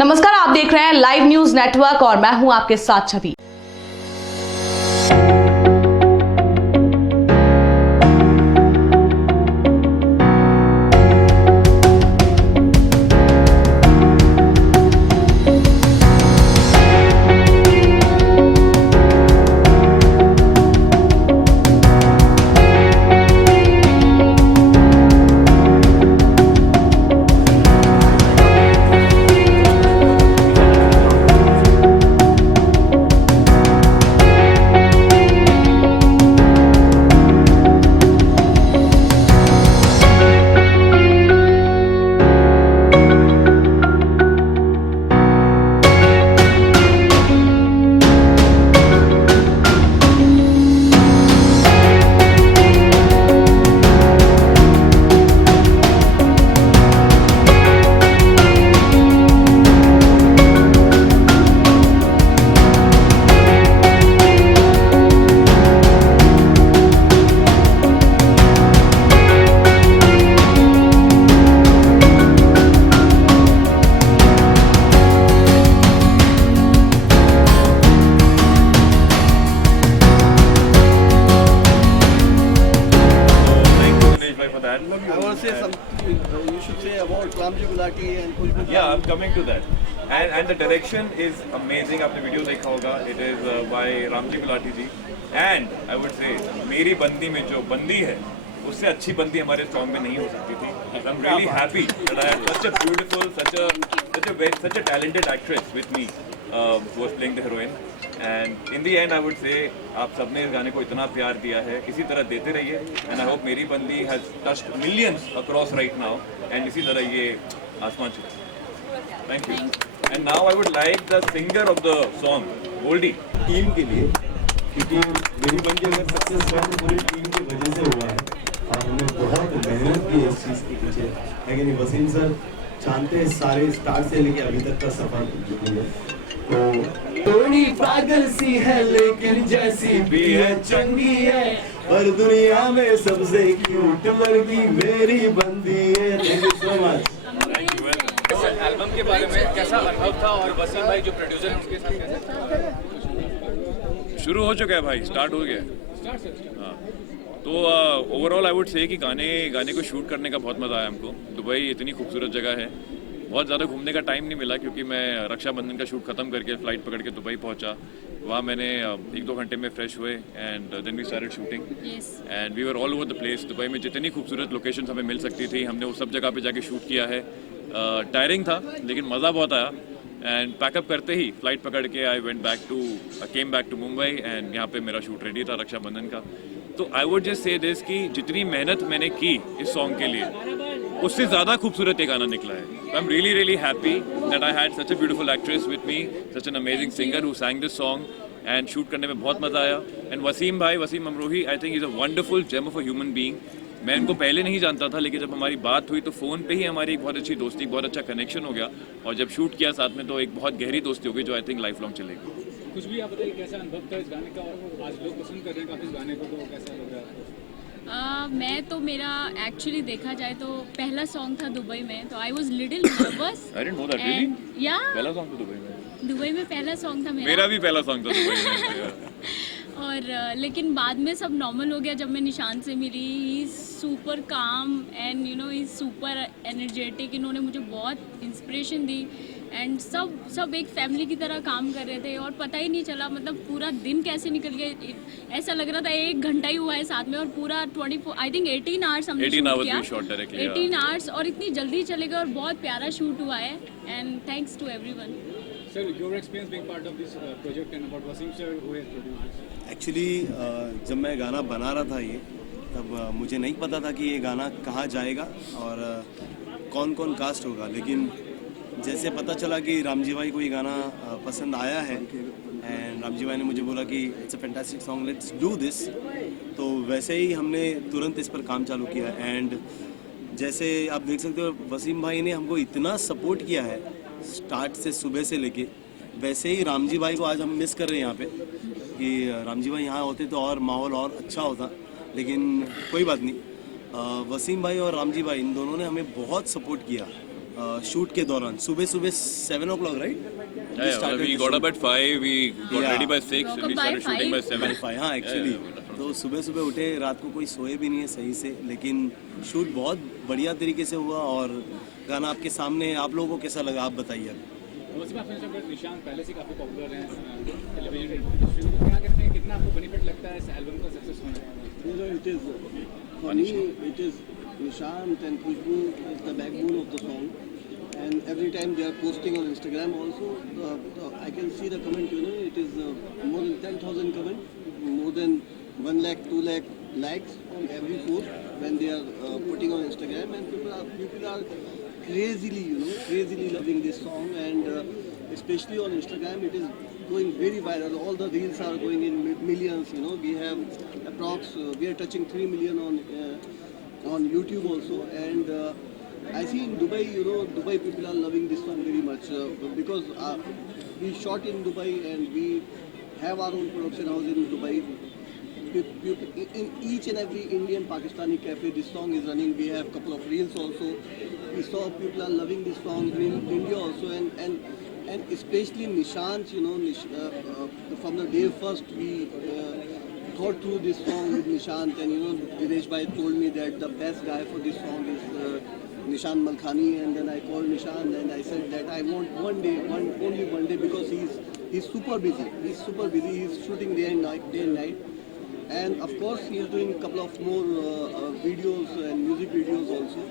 नमस्कार, आप देख रहे हैं लाइव न्यूज नेटवर्क और मैं हूं आपके साथ छवि। I want to say something. You should say about Ramji Gulati and Khushbu. Yeah, I'm coming to that. And the direction is amazing. आपने वीडियो देखा होगा. It is by Ramji Gulati ji. And I would say मेरी बंदी में जो बंदी है उससे अच्छी बंदी हमारे सॉन्ग में नहीं हो सकती थी. I'm really happy that I had such a beautiful, such a talented actress with me who was playing the heroine. And in the end, I would say आप सबने इस गाने को इतना प्यार दिया है, इसी तरह देते रहिए. And I hope मेरी बंदी has touched millions across right now. And इसी तरह ये आसमान छू. Thank you. And now I would like the singer of the song, Goldie. Team के लिए, क्योंकि मेरी बंदी अगर सक्सेस हुआ तो पूरी टीम की वजह से हुआ है और हमने बहुत मेहनत की इस चीज़ के पीछे. लेकिन वसीम सर जानते हैं सारे स्टार्ट से लेके अभी तक का सफर. थोड़ी पागल सी है लेकिन जैसी भी है चंगी है और दुनिया में सबसे क्यूट लड़की मेरी बंदी है. Thank you so much. Album के बारे में कैसा अनुभव था और वसीम भाई जो प्रोड्यूसर हैं उसके साथ कैसा? शुरू हो चुका है भाई, स्टार्ट हो गया. हाँ, तो ओवरऑल आई वुड से कि गाने को शूट करने का बहुत मज़ा आया हमको. दुबई इतनी खूबसूरत जगह है. बहुत ज़्यादा घूमने का टाइम नहीं मिला क्योंकि मैं रक्षाबंधन का शूट ख़त्म करके फ़्लाइट पकड़ के दुबई पहुंचा. वहाँ मैंने 1-2 घंटे में फ्रेश हुए and then we started shooting and we were all over the place. Dubai में जितनी खूबसूरत लोकेशंस हमें मिल सकती थी हमने वो सब जगह पे जाके शूट किया है. टायरिंग था लेकिन मज़ा बहुत आया. एंड पैकअप करते ही फ़्लाइट पकड़ के came back to Mumbai and यहाँ पे मेरा शूट रेडी था रक्षाबंधन का. तो I would just say this कि जितनी मेहनत मैंने की इस सॉन्ग के लिए उससे ज़्यादा खूबसूरत ये गाना निकला है. I am really happy that I had such a beautiful actress with me, such an amazing singer who sang this song and shoot करने में बहुत मज़ा आया. And Wasim Amrohi I think is a wonderful gem of a human being. मैं इनको पहले नहीं जानता था लेकिन जब हमारी बात हुई तो फ़ोन पे ही हमारी एक बहुत अच्छी दोस्ती, बहुत अच्छा कनेक्शन हो गया और जब शूट किया साथ में तो एक बहुत गहरी दोस्ती हो गई जो आई थिंक लाइफ लॉन्ग चलेगी. कुछ भी आप बताइए कैसा अनुभव था इस गाने का और आज लोग पसंद कर रहे हैं काफ़ी इस गाने को, तो कैसा लग रहा है आपको? मैं तो मेरा एक्चुअली देखा जाए तो पहला सॉन्ग था दुबई में, तो I was little nervous. I didn't know that. Really? या पहला सॉन्ग तो दुबई में. दुबई में पहला सॉन्ग था मेरा भी पहला सॉन्ग था दुबई में. और लेकिन बाद में सब नॉर्मल हो गया जब मैं निशान से मिली. ही इज़ सुपर काम and you know he is super energetic. इन्होंने मुझे बहुत इंस्पिरेशन दी एंड सब एक फैमिली की तरह काम कर रहे थे और पता ही नहीं चला मतलब पूरा दिन कैसे निकल गया. ऐसा लग रहा था 1 घंटा ही हुआ है साथ में और पूरा 24 आई थिंक 18 आवर्स हमने शूट किया. 18 आवर्स और इतनी जल्दी चलेगा और बहुत प्यारा शूट हुआ है and thanks to everyone. Sir, your experience being part of this project and about Wasim sir who has produced this. Actually जब मैं गाना बना रहा था ये तब मुझे नहीं पता था कि ये गाना कहाँ जाएगा और कौन कौन कास्ट होगा. लेकिन जैसे पता चला कि रामजी भाई को ये गाना पसंद आया है एंड रामजी भाई ने मुझे बोला कि it's a fantastic song, let's do this. तो वैसे ही हमने तुरंत इस पर काम चालू किया एंड जैसे आप देख सकते हो वसीम भाई ने हमको इतना सपोर्ट किया है स्टार्ट से, सुबह से लेके. वैसे ही रामजी भाई को आज हम मिस कर रहे हैं यहाँ पे कि रामजी भाई यहाँ होते तो और माहौल और अच्छा होता. लेकिन कोई बात नहीं, वसीम भाई और रामजी भाई इन दोनों ने हमें बहुत सपोर्ट किया शूट के दौरान सुबह सुबह 7 o'clock, right? We got up at 5, we got Yeah. ready by 6, Woke and we up by started shooting by 7. हाँ एक्चुअली तो सुबह सुबह उठे, रात को कोई सोए भी नहीं है सही से, लेकिन शूट बहुत बढ़िया तरीके से हुआ और गाना आपके सामने है। आप लोगों को कैसा लगा, आप बताइए। वैसे मैं अपने शब्द निशान पहले से काफ़ी पॉपुलर हैं टेलीविजन इंडस्ट्री में, क्या कहते हैं, कितना आपको बेनिफिट लगता है इस एल्बम का सक्सेस होने में? You know, it is for me. It is Nishant and Khushbu is the backbone of the song, and every time they are posting on Instagram also, I can see the comment. You know, it is more than 10,000 comment, more than 1 lakh, 2 lakh likes on every post when they are putting on Instagram, and people are crazily loving this song, and especially on Instagram, it is going very viral. All the reels are going in millions. You know, we have we are touching 3 million on YouTube also, and I see in Dubai, you know, Dubai people are loving this song very much because we shot in Dubai and we have our own production house in Dubai. In each and every Indian Pakistani cafe, this song is running. We have couple of reels also. We saw people are loving this song in India also, and especially Nishant, you know, from the day first we thought through this song with Nishant, and you know, Dinesh bhai told me that the best guy for this song is Nishant Malkhani, and then I called Nishant and I said that I want only one day, because he's super busy. He's shooting day and night. And of course, he is doing a couple of more videos and music videos also.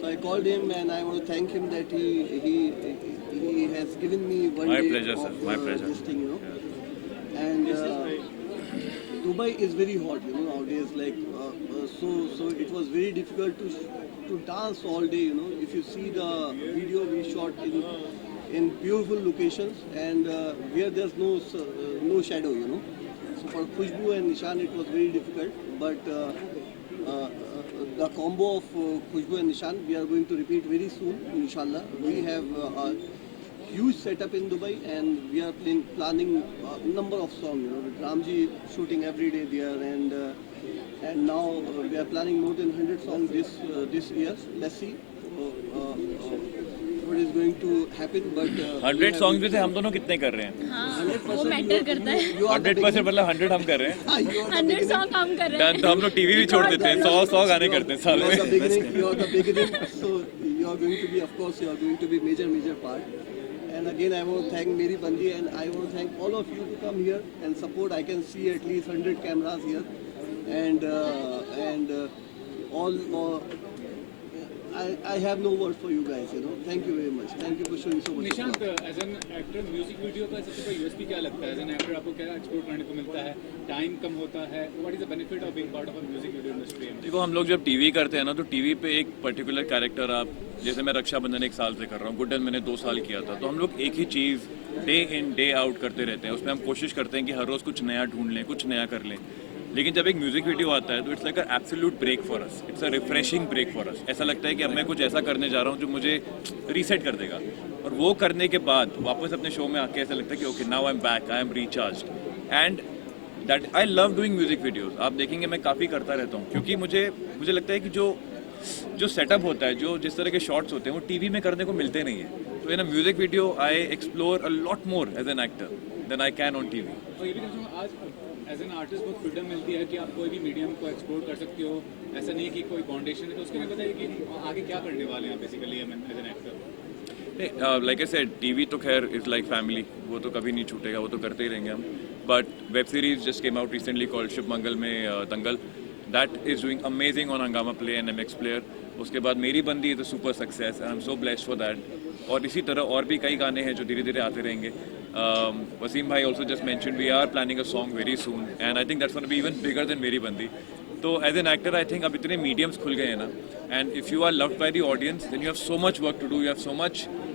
So I called him and I want to thank him that he has given me one My day pleasure, of sir. My pleasure. this thing, you know. And Dubai is very hot, you know, nowadays. Like so it was very difficult to dance all day, you know. If you see the video we shot in beautiful locations and where there's no shadow, you know. So for Khushbu and Nishan it was very difficult, but the combo of Khushbu and Nishan we are going to repeat very soon, inshallah. We have a huge setup in Dubai and we are planning a number of songs, you know, with Ramji shooting every day there, and now we are planning more than 100 songs this year. Let's see what is going to happen, but 100 song में से हम दोनों कितने कर रहे हैं? हाँ, वो मैटर करता है। 100% मतलब 100 हम कर रहे हैं। 100 सॉन्ग हम कर रहे हैं। तो हम लोग टीवी भी छोड़ देते हैं, 100 गाने करते हैं साल में। You are the beginning, so you are going to be, of course, you are going to be major part. And again, I want to thank Meri Bandi, and I want to thank all of you to come here and support. I can see at least 100 cameras here, and all. I have no word for you guys, you know. Thank you very much. Thank you for showing so much Nishant, support. As an actor music video का सबसे बड़ा USP क्या लगता है? As an actor आपको क्या explore करने को मिलता है? टाइम कम होता है? What is the benefit of being part of a music video industry? देखो, हम लोग जब टीवी करते हैं ना, तो टीवी पे एक पर्टिकुलर कैरेक्टर, आप जैसे मैं रक्षाबंधन 1 साल से कर रहा हूँ, गुड्डन मैंने 2 साल किया था, तो हम लोग एक ही चीज़ डे इन डे आउट करते रहते हैं। उसमें हम कोशिश करते हैं कि हर रोज़ कुछ नया ढूंढ लें, कुछ नया कर लें। लेकिन जब एक म्यूजिक वीडियो आता है तो it's like a absolute break for us, it's a refreshing break for us. ऐसा लगता है कि अब मैं कुछ ऐसा करने जा रहा हूँ जो मुझे रीसेट कर देगा, और वो करने के बाद वापस अपने शो में आके ऐसा लगता है कि okay, now I am back, I am recharged. And that I love doing music videos. आप देखेंगे मैं काफ़ी करता रहता हूँ, क्योंकि मुझे लगता है कि जो सेटअप होता है, जो जिस तरह के शॉट्स होते हैं, वो टीवी में करने को मिलते नहीं है। तो in a music video I explore a lot more as an actor then I can on TV. तो ये भी कहूँगा, आज एज एन आर्टिस्ट बहुत फ्रीडम मिलती है कि आप कोई भी मीडियम को एक्सप्लोर कर सकते हो, ऐसा नहीं कि कोई फाउंडेशन है। तो उसके लिए बताइए कि आगे क्या करने वाले हैं basically as an actor? Like I said, TV तो खैर इज़ लाइक फैमिली, वो तो कभी नहीं छूटेगा, वो तो करते ही रहेंगे हम। But web series just came out recently called Shubh Mangal Mein Dangal, that is doing amazing on Hungama play and MX player. उसके बाद मेरी बंदी is a super success and I am so blessed for that. और इसी तरह और भी कई गाने हैं जो धीरे धीरे आते रहेंगे। वसीम भाई also just mentioned we are planning a song very soon, and I think that's going to be even bigger than मेरी बंदी। तो as an actor I think अब इतने मीडियम्स खुल गए हैं ना, and if you are loved by the audience then you have so much work to do, you have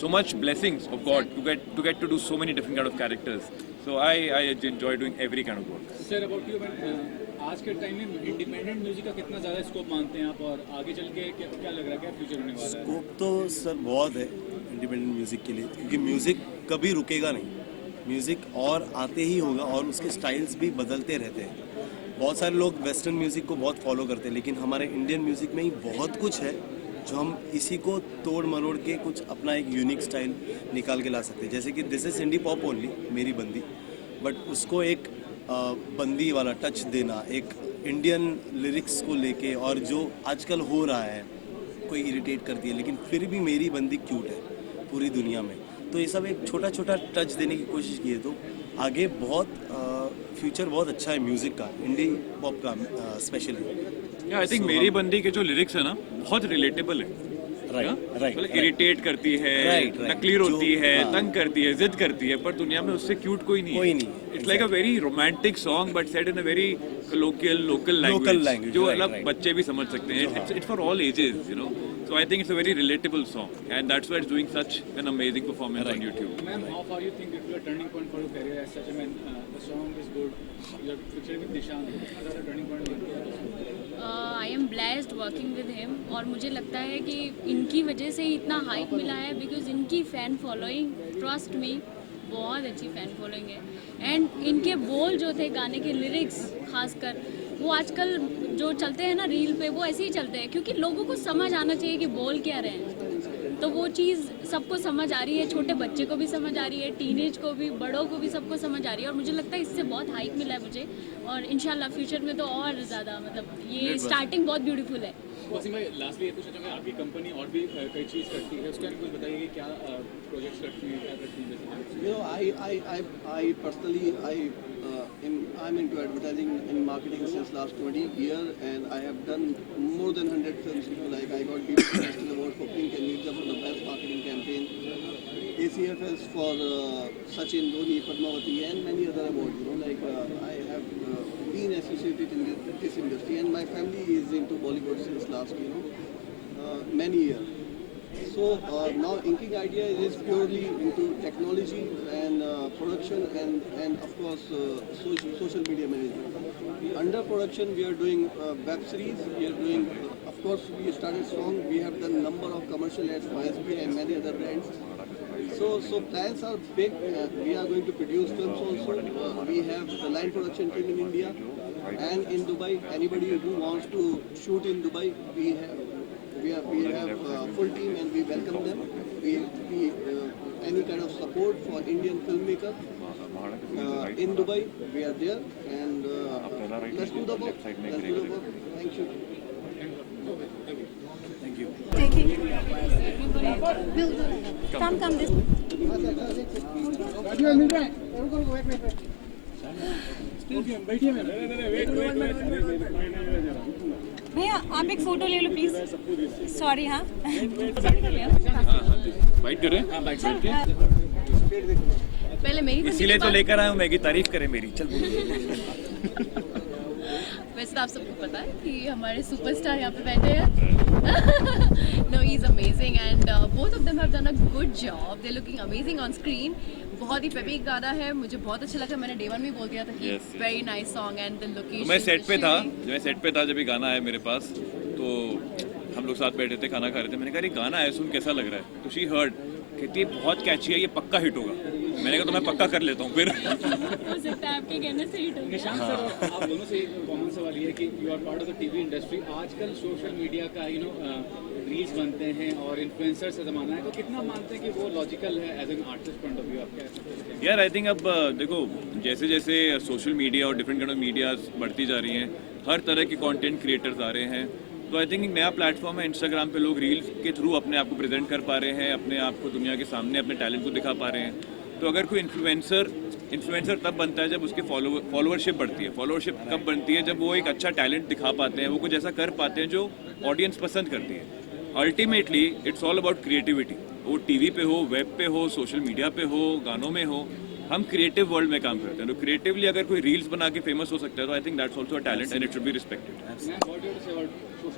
so much blessings of God to get to do so many different kind of characters. So I enjoy doing every kind of work. Sir, about you, आज के time में independent music का कितना ज़्यादा scope मानते हैं आप, और आगे चल के क्या लग रहा है, क्या फ्यूचर होने वाला है? स्कोप तो सर बहुत है इंडिपेंडेंट म्यूज़िक के लिए, क्योंकि म्यूज़िक कभी रुकेगा नहीं। म्यूज़िक और आते ही होगा, और उसके स्टाइल्स भी बदलते रहते हैं। बहुत सारे लोग वेस्टर्न म्यूज़िक को बहुत फॉलो करते हैं, लेकिन हमारे इंडियन म्यूज़िक में ही बहुत कुछ है जो हम इसी को तोड़ मरोड़ के कुछ अपना एक यूनिक स्टाइल निकाल के ला सकते हैं। जैसे कि this is indie pop only, मेरी बंदी, बट उसको एक बंदी वाला टच देना, एक इंडियन लिरिक्स को लेके, और जो आजकल हो रहा है कोई इरिटेट करती है लेकिन फिर भी मेरी बंदी क्यूट है पूरी दुनिया में, तो ये सब एक छोटा छोटा टच देने की कोशिश की है। तो आगे बहुत फ्यूचर बहुत अच्छा है म्यूज़िक का, इंडी पॉप का स्पेशली। आई थिंक मेरी बंदी के जो लिरिक्स है ना बहुत रिलेटेबल है। राइट इरिटेट करती है, Right, right. नकली रोती जो- है, हाँ। तंग करती है, जिद करती है, पर दुनिया में उससे क्यूट कोई नहीं कोई नहीं है, it's like a very romantic song but set in a very colloquial local language जो right, मतलब right. बच्चे भी समझ सकते हैं। It's for all ages, you know, so I think it's a very relatable song and that's why it's doing such an amazing performance on YouTube. Ma'am, how far you think it will be a turning point for your career as such? I mean, the song is good. You're featuring with Nishan. कितना ज़्यादा turning point बनती है? I am blessed working with him और मुझे लगता है कि इनकी वजह से ही इतना हाइप मिला है बिकॉज इनकी फ़ैन फॉलोइंग, ट्रस्ट मी, बहुत अच्छी फ़ैन फॉलोइंग है। एंड इनके बोल जो थे गाने के लिरिक्स खासकर वो आजकल जो चलते हैं ना रील पे, वो ऐसे ही चलते हैं क्योंकि लोगों को समझ आना चाहिए कि बोल क्या रहे हैं। तो वो चीज़ सबको समझ आ रही है, छोटे बच्चे को भी समझ आ रही है, टीनेज को भी, बड़ों को भी, सबको समझ आ रही है। और मुझे लगता है इससे बहुत हाइप मिला है मुझे, और इंशाल्लाह फ्यूचर में तो और ज़्यादा, मतलब ये स्टार्टिंग बहुत ब्यूटीफुल है। वसीम भाई, लास्टली ये पूछना चाहूँगा, आपकी कंपनी और भी कई चीज़ करती है, उसके बारे में कुछ बताइए कि क्या प्रोजेक्ट्स करती हैं, क्या करती हैं? You know, I personally, I'm into advertising and marketing since last 20 years, and I have done more than 100 films. You know, like I got BBC National Award for Pink and Ninja for the best marketing campaign, ACFS for Sachin, Dhoni, Padmavati, and many other awards. You know, like I have been associated in this industry, and my family is into Bollywood since last, many years. So now Inking Idea is purely into technology and production and of course social media management. Under production we are doing web series, we are doing of course we started strong, we have done number of commercial ads for SB and many other brands. So plans are big. We are going to produce films also. We have the line production team in India and in Dubai. Anybody who wants to shoot in Dubai, we have full team and we welcome them. We any kind of support for Indian filmmaker in Dubai, we are there, and let's do the work. Let's do the work. Thank you. Come this. भैया आप एक photo ले लो please. Sorry. हाँ bite करें? हाँ, bite के पहले मेरी इसीलिए तो लेकर आया हूँ मैं कि तारीफ करें मेरी। चल वैसे तो आप सबको पता है कि हमारे सुपरस्टार यहाँ पे बैठे हैं। No, he is amazing and both of them have done a good job, they looking amazing on screen. बहुत ही पेपी गाना है, मुझे बहुत अच्छा लगा। मैंने डे वन में बोल दिया था कि Yes, yes. Very nice song and the location. मैं सेट पे था जब ये गाना आया मेरे पास, तो हम लोग साथ बैठे थे, खाना खा रहे थे। मैंने कहा ये गाना है, सुन कैसा लग रहा है? तो शी हर्ड, कहती है बहुत कैची है, ये पक्का हिट होगा। मैंने कहा तो मैं पक्का कर लेता हूँ फिर। हो सकता है आपके कहने से हिट हो गया। निशान सर, आप दोनों से एक कॉमन सवाल ये है कि you are part of the TV industry. आजकल सोशल मीडिया का रील्स बनते हैं और इन्फ्लुएंसर से ज़माना है, तो कितना मानते हैं कि वो लॉजिकल है as an artist point of view? आप क्या कहते हैं? यार आई थिंक अब देखो, जैसे जैसे सोशल मीडिया और डिफरेंट काइंड ऑफ मीडियाज बढ़ती जा रही हैं, हर तरह के कंटेंट क्रिएटर्स आ रहे हैं, तो आई थिंक एक नया प्लेटफॉर्म है इंस्टाग्राम पे। लोग रील्स के थ्रू अपने आप को प्रेजेंट कर पा रहे हैं, अपने आप को दुनिया के सामने अपने टैलेंट को दिखा पा रहे हैं। तो अगर कोई इन्फ्लुएंसर तब बनता है जब उसकी फॉलोअरशिप बढ़ती है। फॉलोअरशिप कब बनती है? जब वो एक अच्छा टैलेंट दिखा पाते हैं, वो कुछ ऐसा कर पाते हैं जो ऑडियंस पसंद करती है। Ultimately it's all about creativity. वो टीवी पे हो, वेब पे हो, सोशल मीडिया पे हो, गानों में हो, हम क्रिएटिव वर्ल्ड में काम करते हैं। तो क्रिएटिवली अगर कोई रील्स बना के फेमस हो सकता है, तो I think that's also a talent and it should be respected.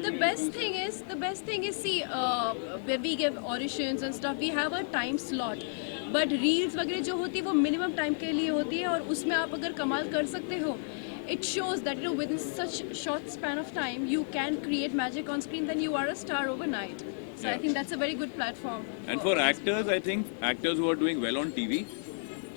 The best thing is, see, when we give auditions and stuff, we have a time slot. But reels वगैरह जो होती है वो मिनिमम टाइम के लिए होती है, और उसमें आप अगर कमाल कर सकते हो, it shows that within such short span of time you can create magic on screen, then you are a star overnight. So I think that's a very good platform. And for actors, I think actors who are doing well on TV,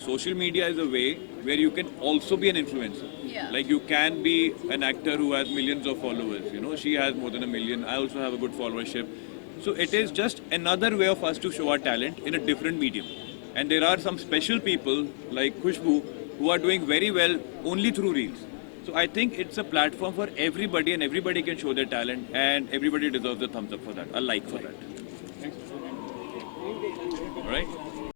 social media is a way where you can also be an influencer. Yeah. Like you can be an actor who has millions of followers. You know, she has more than 1 million. I also have a good followership. So it is just another way of us to show our talent in a different medium. And there are some special people like Khushbu who are doing very well only through reels. So I think it's a platform for everybody, and everybody can show their talent, and everybody deserves a thumbs up for that, a like for that. All right.